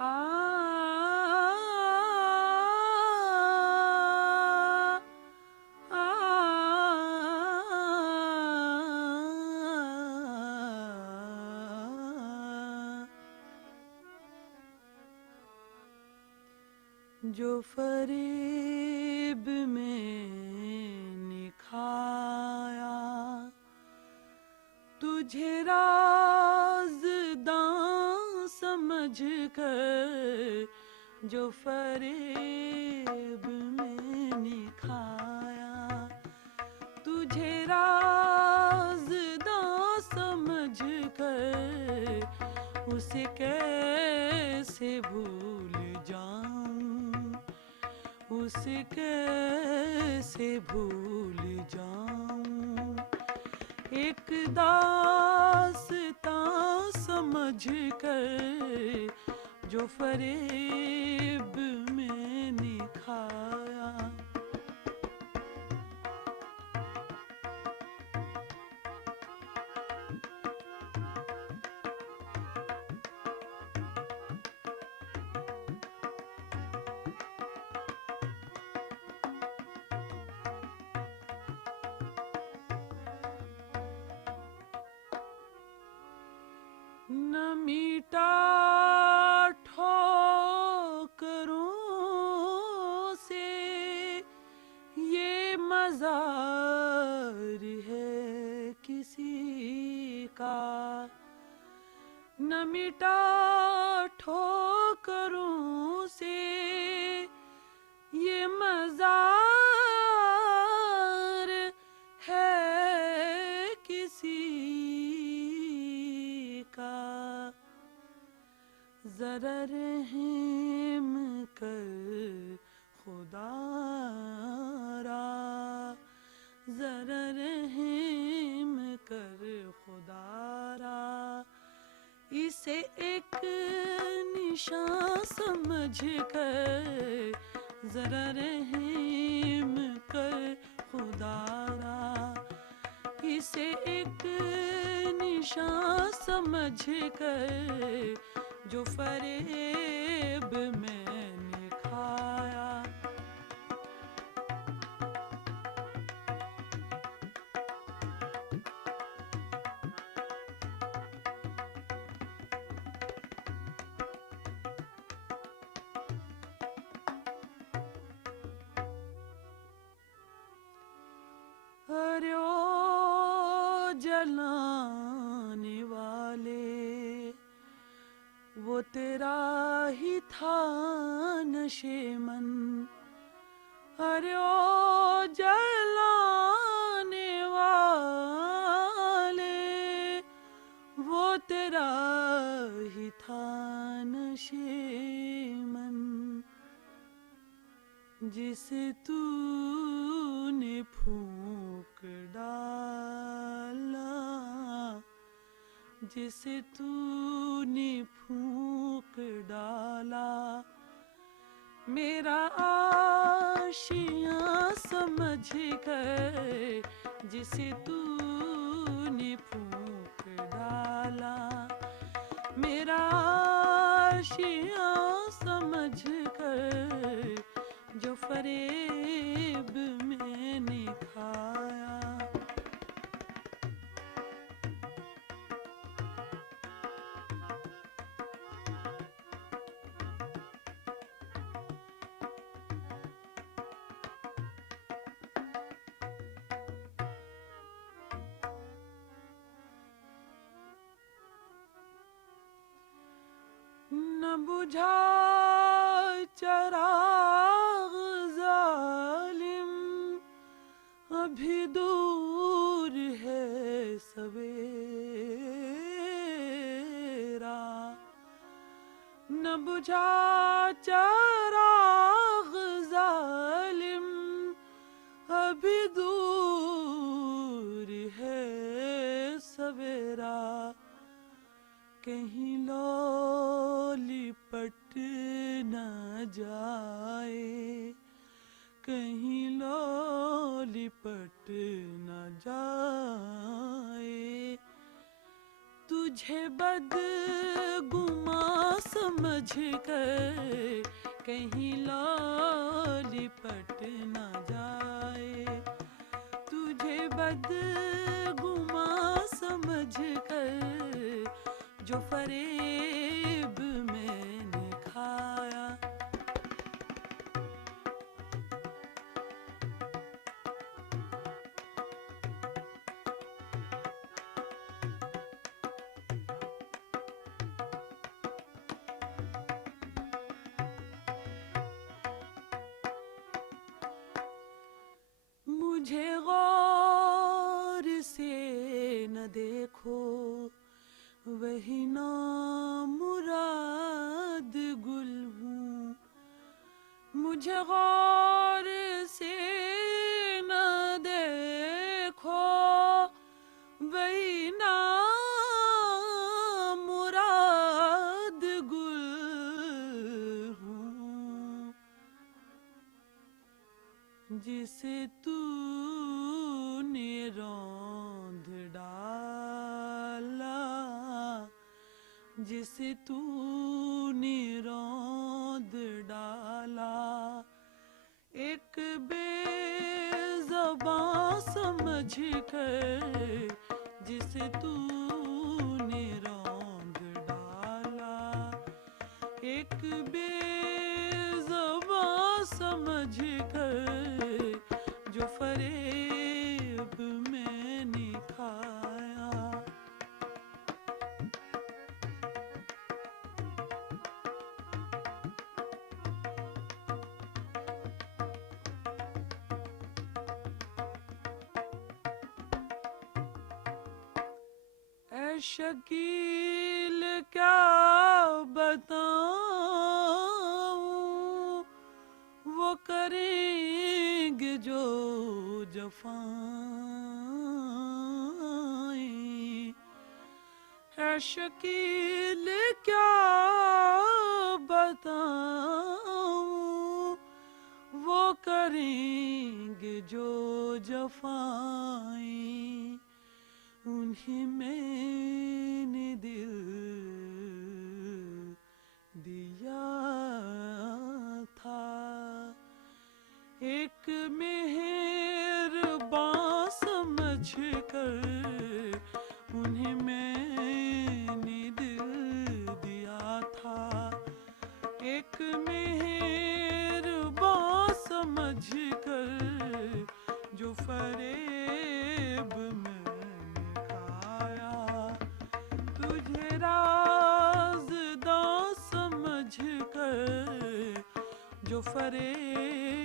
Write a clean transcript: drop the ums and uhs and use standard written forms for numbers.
आ जो फरेब में खाया तुझे राज़दां समझ कर, जो फरेब में खाया तुझे राज़दां समझ कर, उसे कैसे भूल जाऊं, उसे कैसे भूल जाऊं। एक दास्तां समझ कर, जो फरेब में निखाया। न मीटा ठोकरों से ये मज़ार है किसी का, न मीटा ठोकरों से ये मज़ार है किसी का। ज़रा रहम कर खुदारा, ज़रा रहम कर खुदारा, इसे एक निशान समझ कर, ज़रा रहम कर खुदारा, इसे एक निशान समझ कर, जो फरेब मैंने खाया। अरे ओ जलाने वाले, वो तेरा ही था नशेमन। अरे ओ जलाने वाले, वो तेरा ही था नशेमन, जिसे तूने फूंक डाला, जिसे तूने फूंक डाला। मेरा आशियाँ समझ कर, जिसे तूने फूंक डाला। मेरा आशियाँ समझ कर, जो फरेब मैंने खाया। न बुझा चराग़ ज़ालिम, अभी दूर है सवेरा। न बुझा चराग़ ज़ालिम, अभी दूर है सवेरा। कहीं लो लिपट न जाए, कहीं लो लिपट न जाए। तुझे बदगुमां समझ कर कहीं लो लिपट न जाए, तुझे बदगुमा समझ कर जो फरेब मैंने खाया। मुझे गौर से न देखो, वही नामुराद गुल हूँ। मुझे गौर से न देखो, वही नामुराद गुल हूँ। जिसे तूने रौंद डाला, जिसे तूने रौंद डाला, एक बेज़बां समझ कर जिसे तूने रौंद डाला, एक बेज़बां समझ कर जो फरेब मैंने खाया। ऐ शकील क्या बताऊं, वो करेंगे जो जफ़ाएं। ऐ शकील क्या बताऊं, वो करेंगे जो जफ़ाएं। उन्हें मैंने दिल दिया था, एक मेहरबां समझ कर उन्हें मैंने दिल दिया था, एक मेहरबां समझ कर जो फरेब मैंने खाया। तुझे राज़दां समझ कर जो फरेब